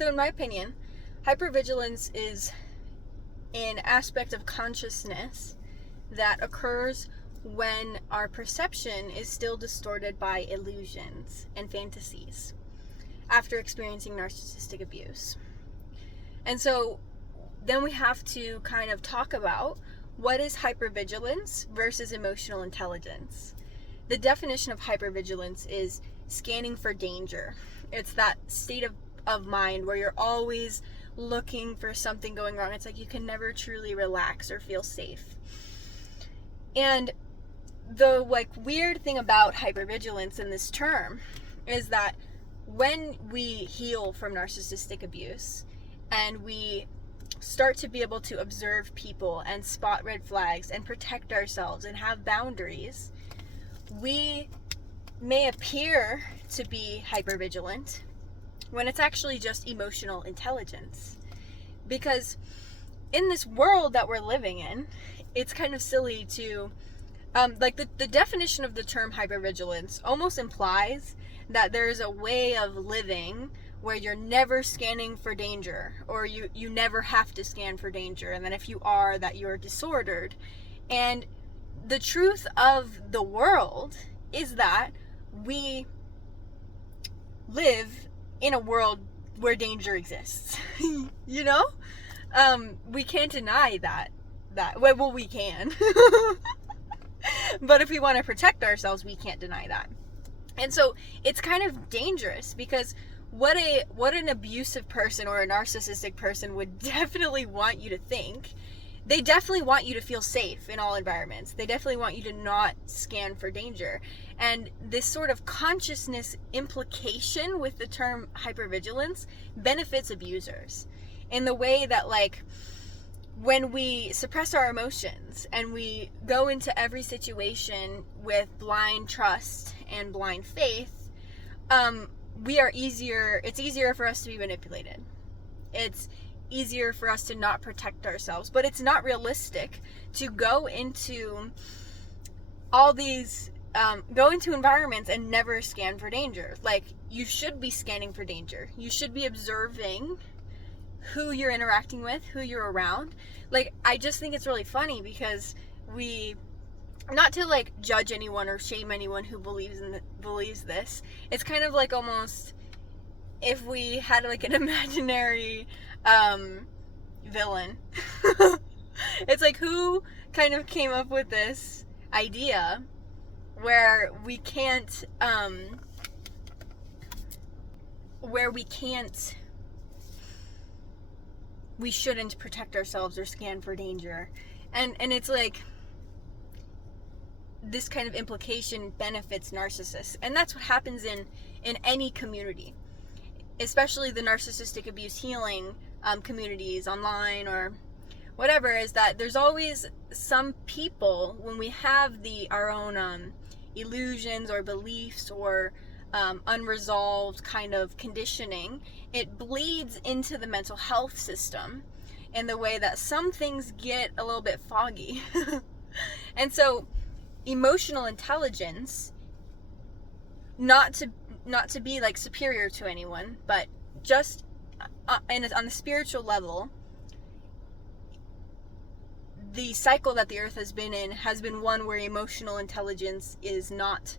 So in my opinion, hypervigilance is an aspect of consciousness that occurs when our perception is still distorted by illusions and fantasies after experiencing narcissistic abuse. And so then we have to kind of talk about what is hypervigilance versus emotional intelligence. The definition of hypervigilance is scanning for danger. It's that state of mind where you're always looking for something going wrong. It's like you can never truly relax or feel safe. And the weird thing about hypervigilance in this term is that when we heal from narcissistic abuse and we start to be able to observe people and spot red flags and protect ourselves and have boundaries, we may appear to be hypervigilant when it's actually just emotional intelligence. Because in this world that we're living in, it's kind of silly to the definition of the term hypervigilance almost implies that there's a way of living where you're never scanning for danger, or you never have to scan for danger, and then if you are, that you're disordered. And the truth of the world is that we live in a world where danger exists. You know? We can't deny that. Well, we can. But if we want to protect ourselves, we can't deny that. And so it's kind of dangerous, because what an abusive person or a narcissistic person would definitely want you to think. They definitely want you to feel safe in all environments. They definitely want you to not scan for danger. And this sort of consciousness implication with the term hypervigilance benefits abusers in the way that, when we suppress our emotions and we go into every situation with blind trust and blind faith, it's easier for us to be manipulated. It's easier for us to not protect ourselves. But it's not realistic to go into all these, go into environments and never scan for danger. You should be scanning for danger. You should be observing who you're interacting with, who you're around. I just think it's really funny because not to judge anyone or shame anyone who believes this. It's kind of almost if we had an imaginary villain. It's who kind of came up with this idea where we shouldn't protect ourselves or scan for danger. And it's this kind of implication benefits narcissists. And that's what happens in any community, especially the narcissistic abuse healing communities online or whatever, is that there's always some people, when we have our own illusions or beliefs or unresolved kind of conditioning, it bleeds into the mental health system in the way that some things get a little bit foggy. And so emotional intelligence, not to be superior to anyone, but just on the spiritual level, the cycle that the earth has been in has been one where emotional intelligence is not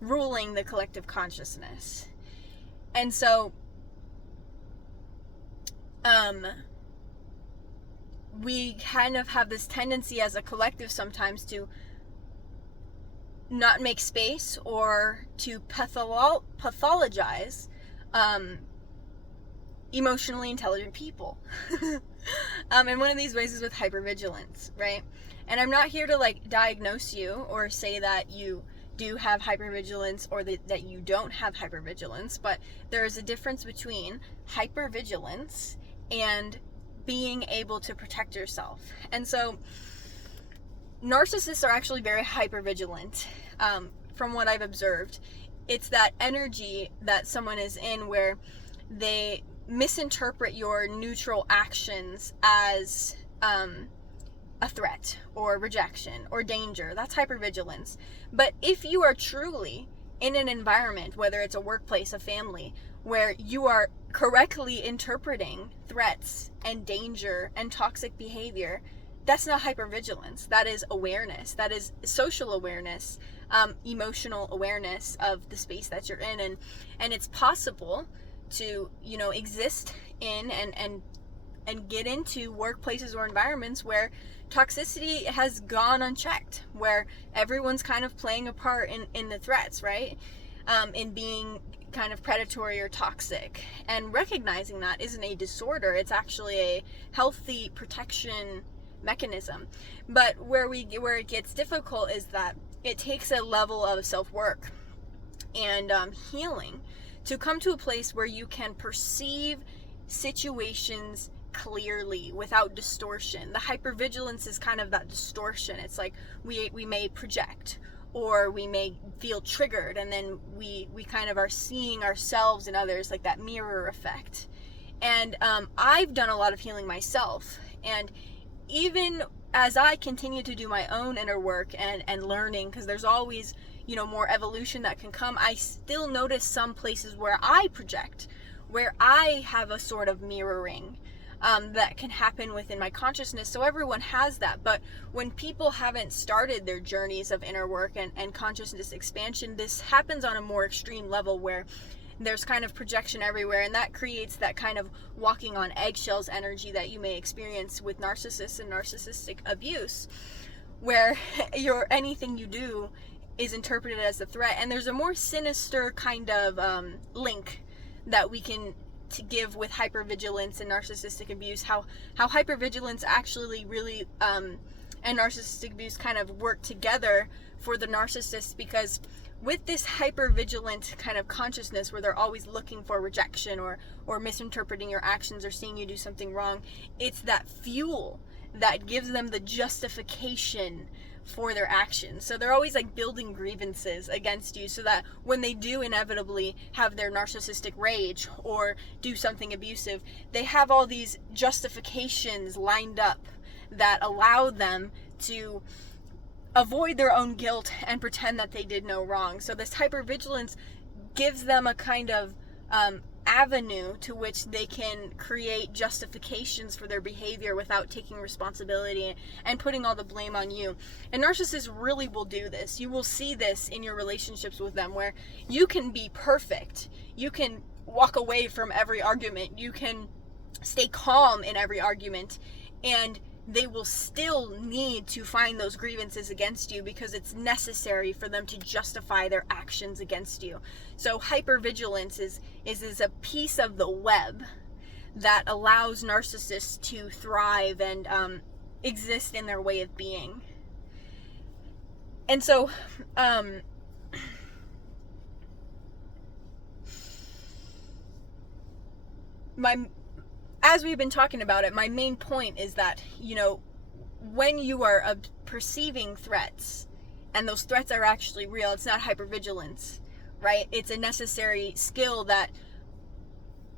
ruling the collective consciousness. And so we kind of have this tendency as a collective sometimes to not make space or to pathologize emotionally intelligent people. And one of these ways is with hypervigilance, right? And I'm not here to diagnose you or say that you do have hypervigilance or that you don't have hypervigilance, but there is a difference between hypervigilance and being able to protect yourself. And so narcissists are actually very hypervigilant, from what I've observed. It's that energy that someone is in where they misinterpret your neutral actions as a threat or rejection or danger. That's hypervigilance. But if you are truly in an environment, whether it's a workplace, a family, where you are correctly interpreting threats and danger and toxic behavior, that's not hypervigilance. That is awareness. That is social awareness, emotional awareness of the space that you're in. And it's possible to, exist in and get into workplaces or environments where toxicity has gone unchecked, where everyone's kind of playing a part in the threats, right? In being kind of predatory or toxic. And recognizing that isn't a disorder, it's actually a healthy protection mechanism. But where it gets difficult is that it takes a level of self-work and healing to come to a place where you can perceive situations clearly without distortion. The hypervigilance is kind of that distortion. It's like we may project, or we may feel triggered, and then we kind of are seeing ourselves and others, like that mirror effect. And I've done a lot of healing myself, and even as I continue to do my own inner work and learning, because there's always more evolution that can come, I still notice some places where I project, where I have a sort of mirroring that can happen within my consciousness. So everyone has that. But when people haven't started their journeys of inner work and consciousness expansion, this happens on a more extreme level where there's kind of projection everywhere, and that creates that kind of walking on eggshells energy that you may experience with narcissists and narcissistic abuse, where anything you do is interpreted as a threat. And there's a more sinister kind of link that we can to give with hypervigilance and narcissistic abuse, how hypervigilance actually really and narcissistic abuse kind of work together for the narcissist, because with this hypervigilant kind of consciousness where they're always looking for rejection or misinterpreting your actions or seeing you do something wrong, it's that fuel that gives them the justification for their actions. So they're always like building grievances against you, so that when they do inevitably have their narcissistic rage or do something abusive, they have all these justifications lined up that allow them to avoid their own guilt and pretend that they did no wrong. So this hypervigilance gives them a kind of avenue to which they can create justifications for their behavior without taking responsibility and putting all the blame on you. And narcissists really will do this. You will see this in your relationships with them, where you can be perfect. You can walk away from every argument. You can stay calm in every argument, and they will still need to find those grievances against you because it's necessary for them to justify their actions against you. So hypervigilance is a piece of the web that allows narcissists to thrive and exist in their way of being. And so as we've been talking about it, my main point is that, when you are perceiving threats, and those threats are actually real, it's not hypervigilance, right? It's a necessary skill that,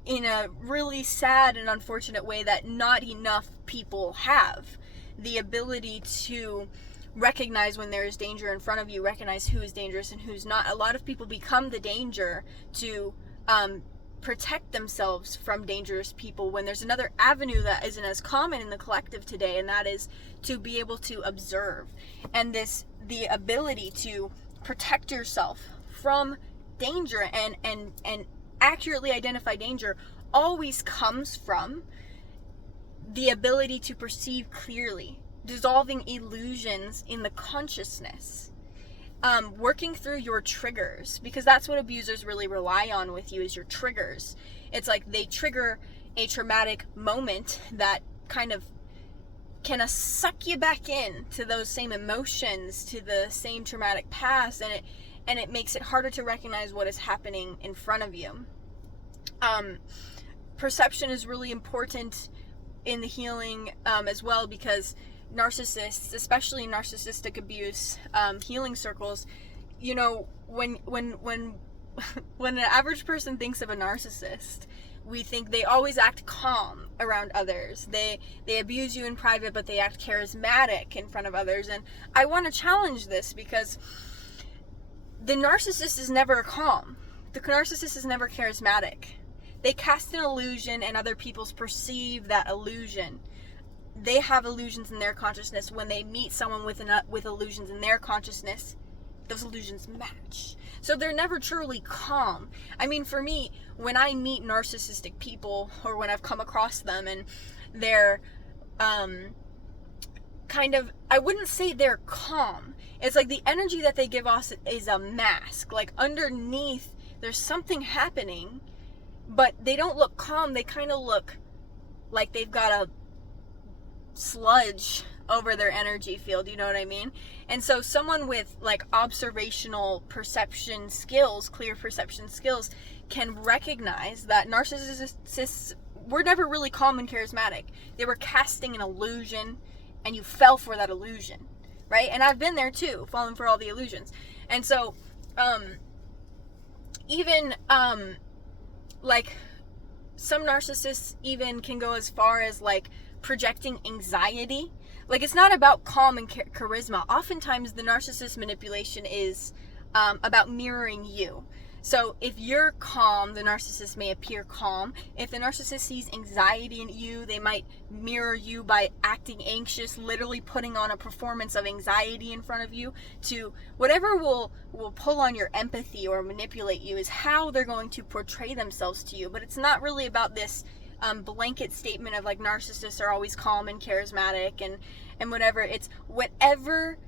in a really sad and unfortunate way, that not enough people have. The ability to recognize when there is danger in front of you, recognize who is dangerous and who's not. A lot of people become the danger to protect themselves from dangerous people, when there's another avenue that isn't as common in the collective today, and that is to be able to observe. And the ability to protect yourself from danger and accurately identify danger always comes from the ability to perceive clearly, dissolving illusions in the consciousness. Working through your triggers, because that's what abusers really rely on with you, is your triggers. It's like they trigger a traumatic moment that kind of can suck you back in to those same emotions, to the same traumatic past, and it makes it harder to recognize what is happening in front of you. Perception is really important in the healing as well, because narcissists, especially narcissistic abuse, healing circles, when an average person thinks of a narcissist, we think they always act calm around others. They abuse you in private, but they act charismatic in front of others. And I want to challenge this, because the narcissist is never calm. The narcissist is never charismatic. They cast an illusion and other people perceive that illusion. They have illusions in their consciousness. When they meet someone with illusions in their consciousness, those illusions match. So they're never truly calm. I mean, for me, when I meet narcissistic people, or when I've come across them and they're kind of, I wouldn't say they're calm. It's like the energy that they give us is a mask. Like underneath, there's something happening, but they don't look calm. They kind of look like they've got a sludge over their energy field, you know what I mean? And so someone with like observational perception skills, clear perception skills, can recognize that narcissists were never really calm and charismatic. They were casting an illusion, and you fell for that illusion, right? And I've been there too, falling for all the illusions. And so even like some narcissists even can go as far as like projecting anxiety. Like, it's not about calm and charisma. Oftentimes the narcissist manipulation is about mirroring you. So if you're calm, the narcissist may appear calm. If the narcissist sees anxiety in you, they might mirror you by acting anxious, literally putting on a performance of anxiety in front of you. To whatever will pull on your empathy or manipulate you is how they're going to portray themselves to you. But it's not really about this blanket statement of like narcissists are always calm and charismatic and whatever. It's whatever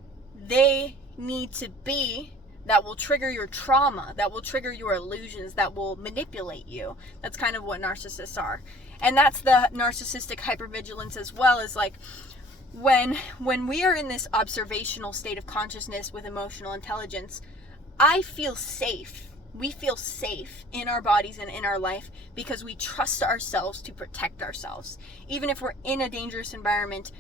they need to be that will trigger your trauma, that will trigger your illusions, that will manipulate you. That's kind of what narcissists are. And that's the narcissistic hypervigilance as well, is like when we are in this observational state of consciousness with emotional intelligence, I feel safe. We feel safe in our bodies and in our life because we trust ourselves to protect ourselves. Even if we're in a dangerous environment,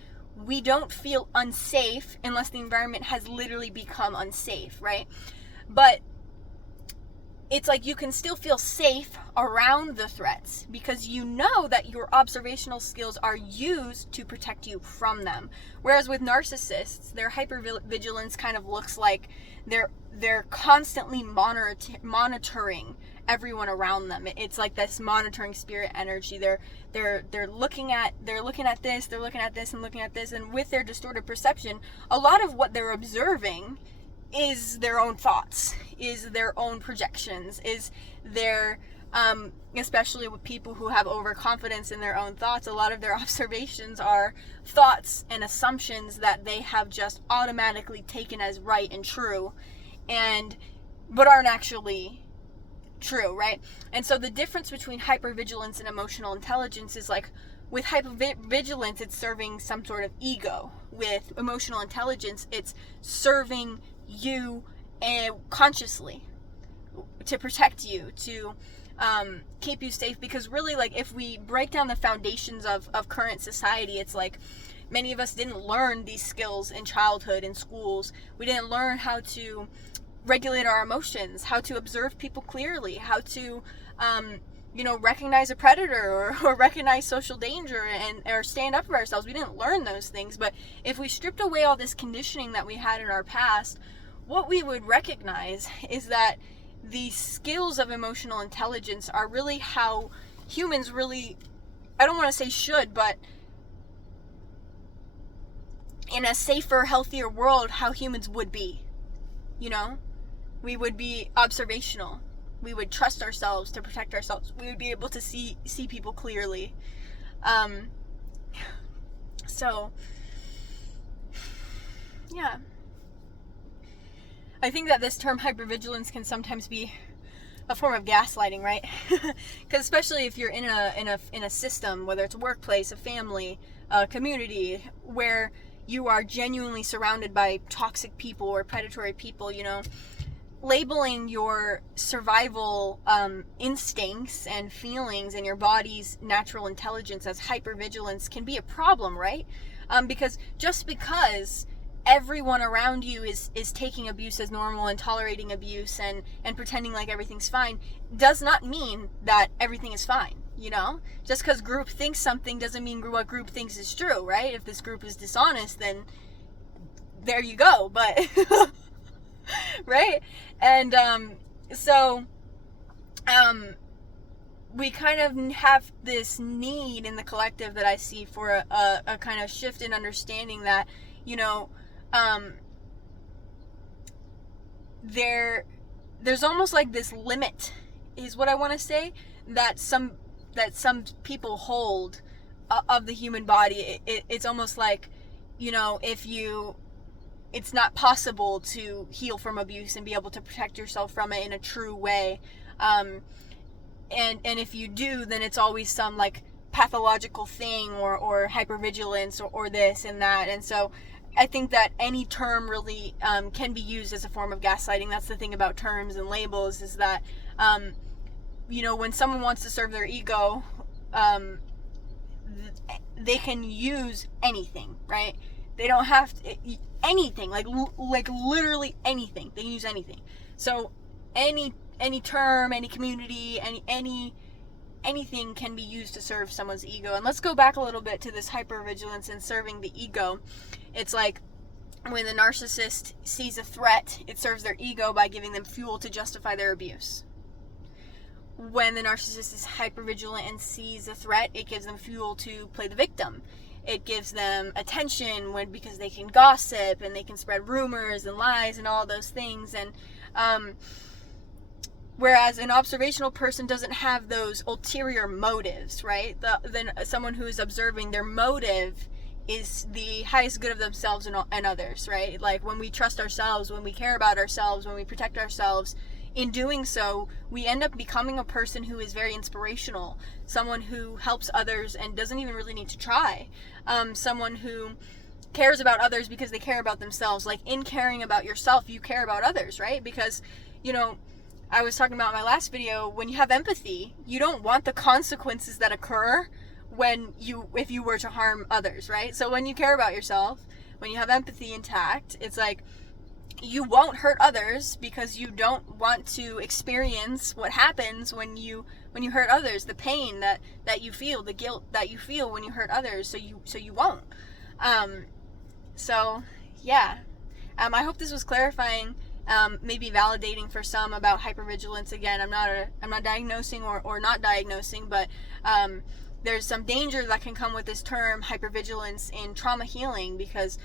we don't feel unsafe unless the environment has literally become unsafe, right? But it's like you can still feel safe around the threats because you know that your observational skills are used to protect you from them. Whereas with narcissists, their hypervigilance kind of looks like they're constantly monitoring everyone around them. It's like this monitoring spirit energy. They're looking at this, they're looking at this and looking at this, and with their distorted perception, a lot of what they're observing is their own thoughts, is their own projections, is their especially with people who have overconfidence in their own thoughts, a lot of their observations are thoughts and assumptions that they have just automatically taken as right and true, but aren't actually true, right? And so the difference between hypervigilance and emotional intelligence is like, with hypervigilance, it's serving some sort of ego. With emotional intelligence, it's serving you consciously to protect you, to keep you safe. Because really, like, if we break down the foundations of current society, it's like many of us didn't learn these skills in childhood, in schools. We didn't learn how to regulate our emotions, how to observe people clearly, how to recognize a predator or recognize social danger or stand up for ourselves. We didn't learn those things. But if we stripped away all this conditioning that we had in our past, what we would recognize is that the skills of emotional intelligence are really how humans really, I don't want to say should, but in a safer, healthier world, how humans would be. We would be observational. We would trust ourselves to protect ourselves. We would be able to see people clearly. So, yeah. I think that this term hypervigilance can sometimes be a form of gaslighting, right? Because especially if you're in a system, whether it's a workplace, a family, a community, where you are genuinely surrounded by toxic people or predatory people, labeling your survival instincts and feelings and your body's natural intelligence as hypervigilance can be a problem, right? Because everyone around you is taking abuse as normal and tolerating abuse and pretending like everything's fine does not mean that everything is fine, Just because group thinks something doesn't mean what group thinks is true, right? If this group is dishonest, then there you go. But right? And so we kind of have this need in the collective that I see for a kind of shift in understanding that, you know, there's almost like this limit, is what I want to say, that some people hold of the human body. It's almost like, you know, it's not possible to heal from abuse and be able to protect yourself from it in a true way. And if you do, then it's always some like pathological thing or hypervigilance or this and that. And so I think that any term really can be used as a form of gaslighting. That's the thing about terms and labels, is that you know, when someone wants to serve their ego, they can use anything, right? They don't have to, anything, like literally anything. They can use anything. So any term, any community, anything can be used to serve someone's ego. And let's go back a little bit to this hypervigilance and serving the ego. It's like when the narcissist sees a threat, it serves their ego by giving them fuel to justify their abuse. When the narcissist is hypervigilant and sees a threat, it gives them fuel to play the victim. It gives them attention because they can gossip and they can spread rumors and lies and all those things. And whereas an observational person doesn't have those ulterior motives, right? Then someone who is observing, their motive is the highest good of themselves and others, right? Like when we trust ourselves, when we care about ourselves, when we protect ourselves, in doing so, we end up becoming a person who is very inspirational, someone who helps others and doesn't even really need to try, someone who cares about others because they care about themselves. Like in caring about yourself, you care about others, right? Because, you know, I was talking about in my last video, when you have empathy, you don't want the consequences that occur if you were to harm others, right? So when you care about yourself, when you have empathy intact, it's like you won't hurt others because you don't want to experience what happens when you hurt others, the pain that you feel, the guilt that you feel when you hurt others, so you won't. So yeah, I hope this was clarifying, maybe validating for some about hypervigilance. Again, I'm not diagnosing or not diagnosing, but there's some danger that can come with this term hypervigilance in trauma healing, because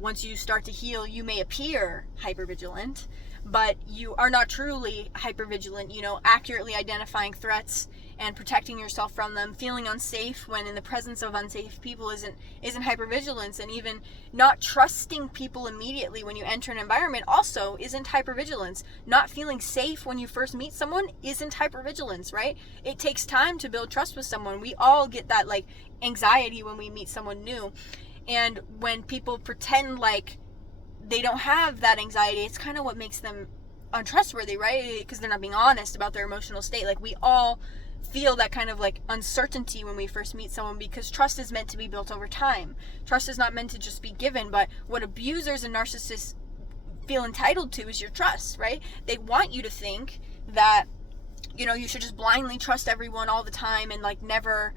once you start to heal, you may appear hypervigilant, but you are not truly hypervigilant, you know, accurately identifying threats and protecting yourself from them, feeling unsafe when in the presence of unsafe people isn't hypervigilance, and even not trusting people immediately when you enter an environment also isn't hypervigilance. Not feeling safe when you first meet someone isn't hypervigilance, right? It takes time to build trust with someone. We all get that like anxiety when we meet someone new. And when people pretend like they don't have that anxiety, it's kind of what makes them untrustworthy, right? Because they're not being honest about their emotional state. Like we all feel that kind of like uncertainty when we first meet someone, because trust is meant to be built over time. Trust is not meant to just be given, but what abusers and narcissists feel entitled to is your trust, right? They want you to think that, you know, you should just blindly trust everyone all the time and like never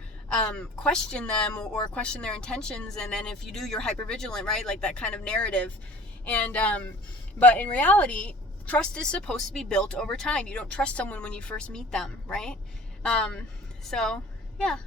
question them or question their intentions, and then if you do, you're hypervigilant, right? Like that kind of narrative. And but in reality, trust is supposed to be built over time. You don't trust someone when you first meet them, right? So yeah.